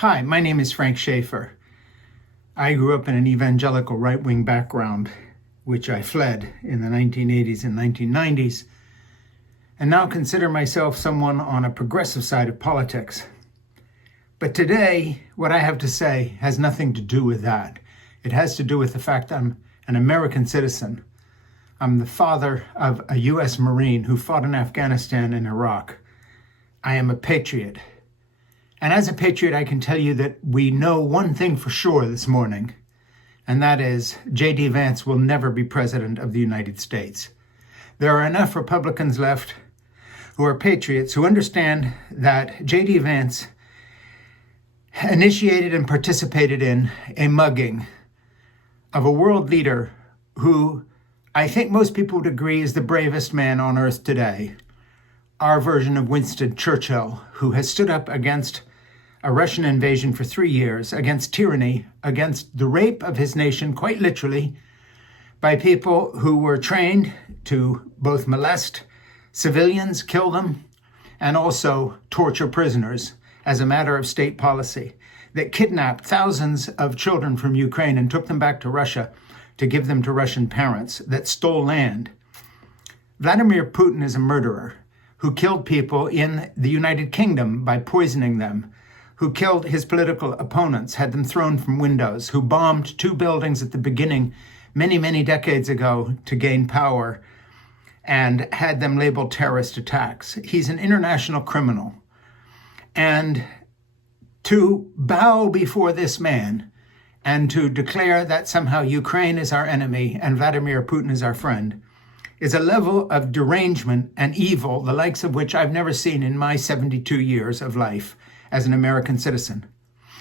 Hi, my name is Frank Schaefer. I grew up in an evangelical right-wing background, which I fled in the 1980s and 1990s, and now consider myself someone on a progressive side of politics. But today, what I have to say has nothing to do with that. It has to do with the fact I'm an American citizen. I'm the father of a U.S. Marine who fought in Afghanistan and Iraq. I am a patriot. And as a patriot, I can tell you that we know one thing for sure this morning, and that is J.D. Vance will never be president of the United States. There are enough Republicans left who are patriots who understand that J.D. Vance initiated and participated in a mugging of a world leader who I think most people would agree is the bravest man on earth today, our version of Winston Churchill, who has stood up against a Russian invasion for 3 years, against tyranny, against the rape of his nation, quite literally, by people who were trained to both molest civilians, kill them, and also torture prisoners as a matter of state policy, that kidnapped thousands of children from Ukraine and took them back to Russia to give them to Russian parents, that stole land. Vladimir Putin is a murderer who killed people in the United Kingdom by poisoning them, who killed his political opponents, had them thrown from windows, who bombed 2 buildings at the beginning, many, many decades ago to gain power, and had them labeled terrorist attacks. He's an international criminal. And to bow before this man and to declare that somehow Ukraine is our enemy and Vladimir Putin is our friend is a level of derangement and evil, the likes of which I've never seen in my 72 years of life as an American citizen.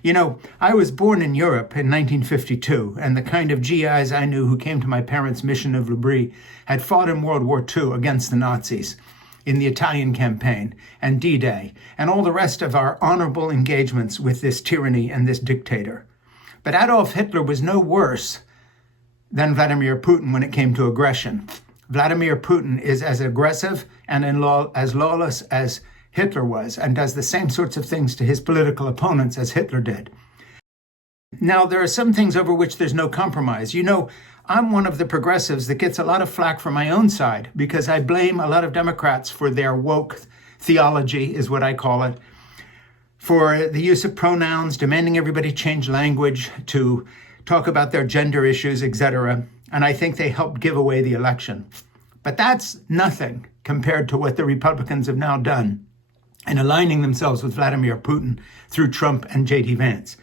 You know, I was born in Europe in 1952, and the kind of GIs I knew who came to my parents' mission of Libri had fought in World War II against the Nazis in the Italian campaign and D-Day, and all the rest of our honorable engagements with this tyranny and this dictator. But Adolf Hitler was no worse than Vladimir Putin when it came to aggression. Vladimir Putin is as aggressive and as lawless as Hitler was, and does the same sorts of things to his political opponents as Hitler did. Now, there are some things over which there's no compromise. You know, I'm one of the progressives that gets a lot of flack from my own side because I blame a lot of Democrats for their woke theology, is what I call it, for the use of pronouns, demanding everybody change language to talk about their gender issues, etc. And I think they helped give away the election. But that's nothing compared to what the Republicans have now done in aligning themselves with Vladimir Putin through Trump and J.D. Vance.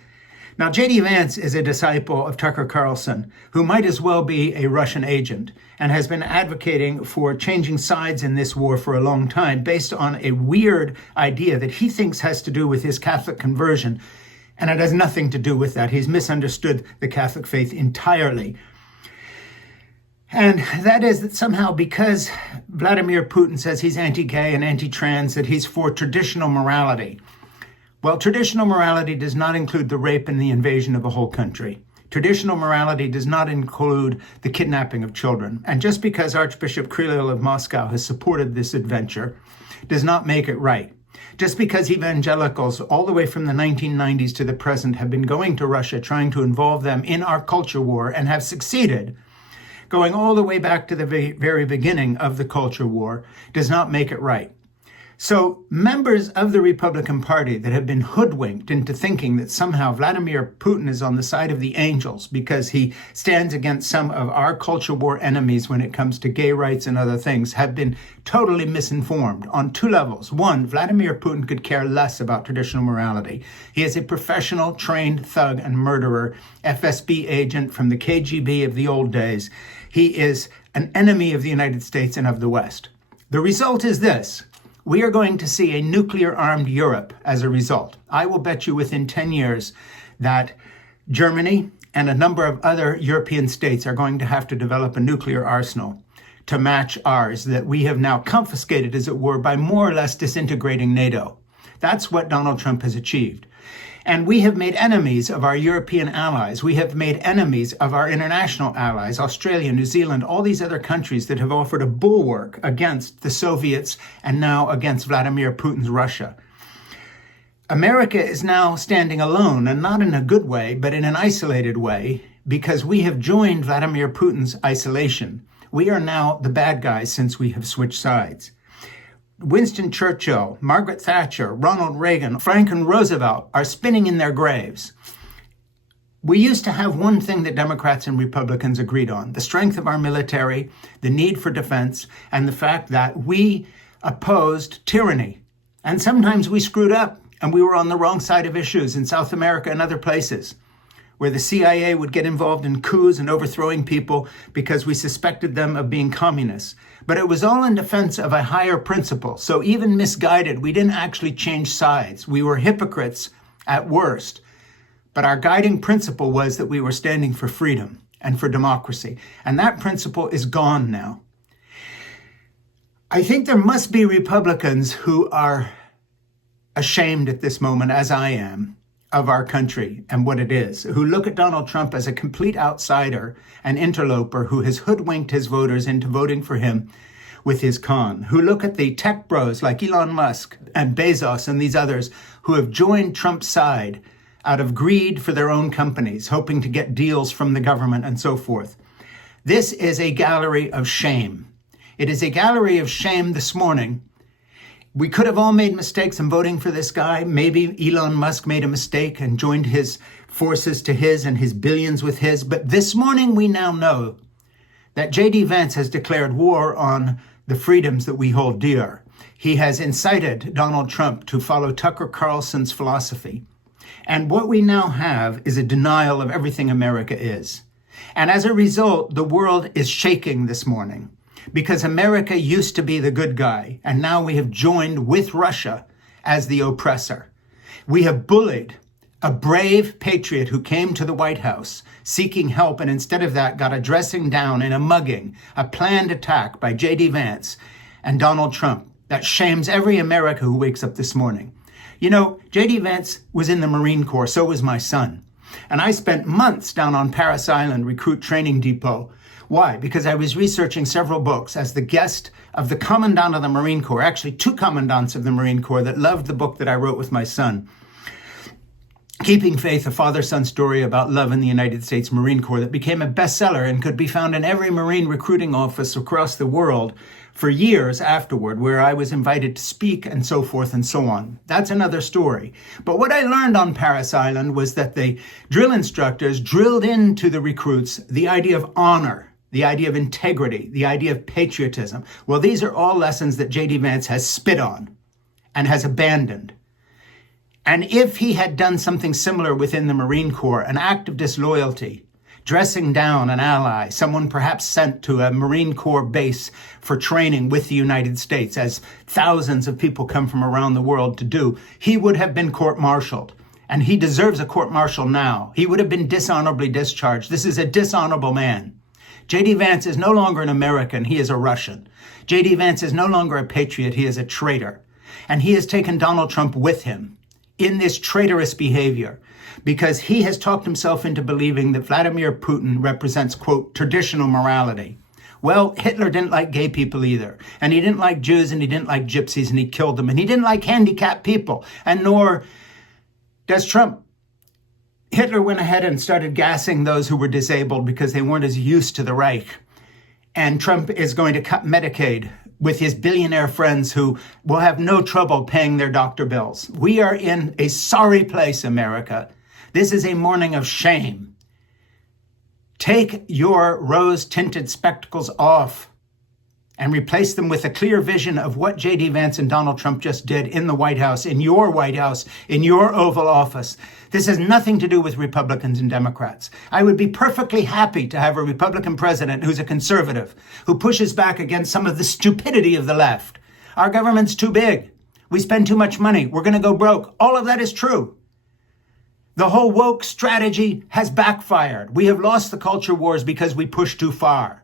Now, J.D. Vance is a disciple of Tucker Carlson, who might as well be a Russian agent, and has been advocating for changing sides in this war for a long time based on a weird idea that he thinks has to do with his Catholic conversion. And it has nothing to do with that. He's misunderstood the Catholic faith entirely. And that is that somehow because Vladimir Putin says he's anti-gay and anti-trans, that he's for traditional morality. Well, traditional morality does not include the rape and the invasion of a whole country. Traditional morality does not include the kidnapping of children. And just because Archbishop Kirill of Moscow has supported this adventure does not make it right. Just because evangelicals all the way from the 1990s to the present have been going to Russia trying to involve them in our culture war and have succeeded, going all the way back to the very beginning of the culture war, does not make it right. So members of the Republican Party that have been hoodwinked into thinking that somehow Vladimir Putin is on the side of the angels because he stands against some of our culture war enemies when it comes to gay rights and other things have been totally misinformed on 2 levels. One, Vladimir Putin could care less about traditional morality. He is a professional, trained thug and murderer, FSB agent from the KGB of the old days. He is an enemy of the United States and of the West. The result is this. We are going to see a nuclear-armed Europe as a result. I will bet you within 10 years that Germany and a number of other European states are going to have to develop a nuclear arsenal to match ours that we have now confiscated, as it were, by more or less disintegrating NATO. That's what Donald Trump has achieved. And we have made enemies of our European allies. We have made enemies of our international allies, Australia, New Zealand, all these other countries that have offered a bulwark against the Soviets and now against Vladimir Putin's Russia. America is now standing alone, and not in a good way, but in an isolated way, because we have joined Vladimir Putin's isolation. We are now the bad guys since we have switched sides. Winston Churchill, Margaret Thatcher, Ronald Reagan, Franklin Roosevelt are spinning in their graves. We used to have one thing that Democrats and Republicans agreed on: the strength of our military, the need for defense, and the fact that we opposed tyranny. And sometimes we screwed up, and we were on the wrong side of issues in South America and other places, where the CIA would get involved in coups and overthrowing people because we suspected them of being communists. But it was all in defense of a higher principle. So even misguided, we didn't actually change sides. We were hypocrites at worst. But our guiding principle was that we were standing for freedom and for democracy. And that principle is gone now. I think there must be Republicans who are ashamed at this moment, as I am, of our country and what it is, who look at Donald Trump as a complete outsider, an interloper who has hoodwinked his voters into voting for him with his con, who look at the tech bros like Elon Musk and Bezos and these others who have joined Trump's side out of greed for their own companies, hoping to get deals from the government and so forth. This is a gallery of shame. It is a gallery of shame this morning. We could have all made mistakes in voting for this guy. Maybe Elon Musk made a mistake and joined his forces to his and his billions with his. But this morning, we now know that J.D. Vance has declared war on the freedoms that we hold dear. He has incited Donald Trump to follow Tucker Carlson's philosophy. And what we now have is a denial of everything America is. And as a result, the world is shaking this morning, because America used to be the good guy, and now we have joined with Russia as the oppressor. We have bullied a brave patriot who came to the White House seeking help, and instead of that got a dressing down and a mugging, a planned attack by J.D. Vance and Donald Trump that shames every American who wakes up this morning. You know, J.D. Vance was in the Marine Corps, so was my son. And I spent months down on Parris Island Recruit Training Depot. Why? Because I was researching several books as the guest of the Commandant of the Marine Corps, actually two commandants of the Marine Corps that loved the book that I wrote with my son, Keeping Faith, a father-son story about love in the United States Marine Corps, that became a bestseller and could be found in every Marine recruiting office across the world for years afterward, where I was invited to speak and so forth and so on. That's another story. But what I learned on Parris Island was that the drill instructors drilled into the recruits the idea of honor, the idea of integrity, the idea of patriotism. Well, these are all lessons that J.D. Vance has spit on and has abandoned. And if he had done something similar within the Marine Corps, an act of disloyalty, dressing down an ally, someone perhaps sent to a Marine Corps base for training with the United States, as thousands of people come from around the world to do, he would have been court-martialed. And he deserves a court-martial now. He would have been dishonorably discharged. This is a dishonorable man. J.D. Vance is no longer an American, he is a Russian. J.D. Vance is no longer a patriot, he is a traitor. And he has taken Donald Trump with him in this traitorous behavior, because he has talked himself into believing that Vladimir Putin represents, quote, traditional morality. Well, Hitler didn't like gay people either. And he didn't like Jews, and he didn't like gypsies, and he killed them. And he didn't like handicapped people, and nor does Trump. Hitler went ahead and started gassing those who were disabled because they weren't as used to the Reich. And Trump is going to cut Medicaid with his billionaire friends who will have no trouble paying their doctor bills. We are in a sorry place, America. This is a morning of shame. Take your rose-tinted spectacles off and replace them with a clear vision of what J.D. Vance and Donald Trump just did in the White House, in your Oval Office. This has nothing to do with Republicans and Democrats. I would be perfectly happy to have a Republican president who's a conservative, who pushes back against some of the stupidity of the left. Our government's too big. We spend too much money. We're going to go broke. All of that is true. The whole woke strategy has backfired. We have lost the culture wars because we pushed too far.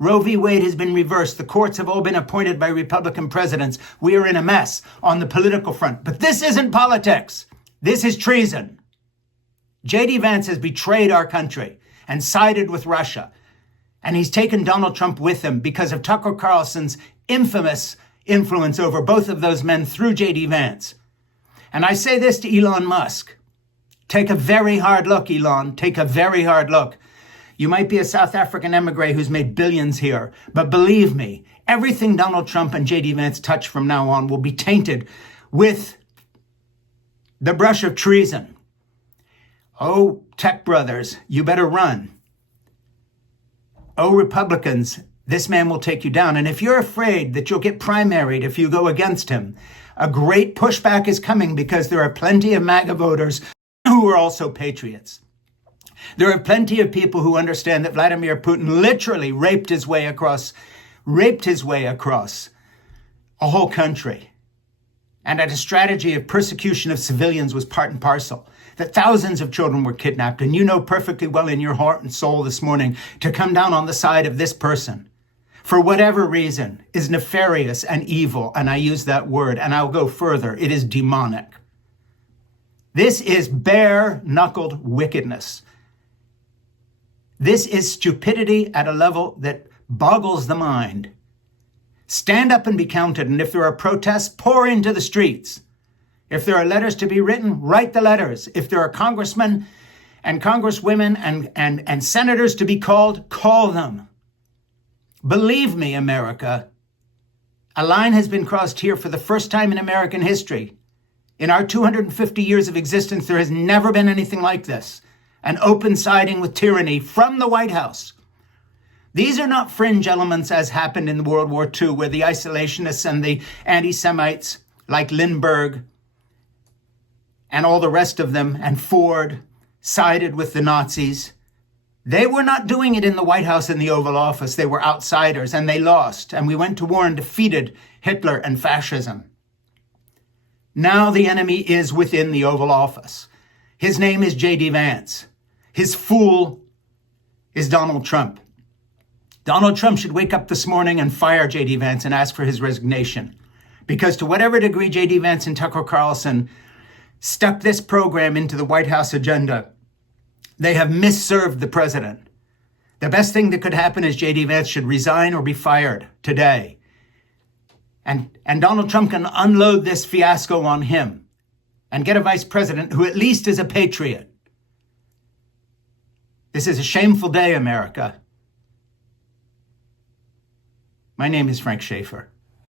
Roe v. Wade has been reversed. The courts have all been appointed by Republican presidents. We are in a mess on the political front. But this isn't politics. This is treason. J.D. Vance has betrayed our country and sided with Russia. And he's taken Donald Trump with him because of Tucker Carlson's infamous influence over both of those men through J.D. Vance. And I say this to Elon Musk. Take a very hard look, Elon. Take a very hard look. You might be a South African emigre who's made billions here, but believe me, everything Donald Trump and J.D. Vance touch from now on will be tainted with the brush of treason. Oh, tech brothers, you better run. Oh, Republicans, this man will take you down. And if you're afraid that you'll get primaried if you go against him, a great pushback is coming because there are plenty of MAGA voters who are also patriots. There are plenty of people who understand that Vladimir Putin literally raped his way across a whole country. And that a strategy of persecution of civilians was part and parcel. That thousands of children were kidnapped. And you know perfectly well in your heart and soul this morning to come down on the side of this person, for whatever reason, is nefarious and evil. And I use that word, and I'll go further. It is demonic. This is bare-knuckled wickedness. This is stupidity at a level that boggles the mind. Stand up and be counted. And if there are protests, pour into the streets. If there are letters to be written, write the letters. If there are congressmen and congresswomen and senators to be called, call them. Believe me, America, a line has been crossed here for the first time in American history. In our 250 years of existence, there has never been anything like this. An open siding with tyranny from the White House. These are not fringe elements as happened in World War II, where the isolationists and the anti-Semites like Lindbergh and all the rest of them and Ford sided with the Nazis. They were not doing it in the White House and the Oval Office. They were outsiders and they lost. And we went to war and defeated Hitler and fascism. Now the enemy is within the Oval Office. His name is J.D. Vance. His fool is Donald Trump. Donald Trump should wake up this morning and fire J.D. Vance and ask for his resignation. Because to whatever degree J.D. Vance and Tucker Carlson stuck this program into the White House agenda, they have misserved the president. The best thing that could happen is J.D. Vance should resign or be fired today. And Donald Trump can unload this fiasco on him and get a vice president who at least is a patriot. This is a shameful day, America. My name is Frank Schaefer.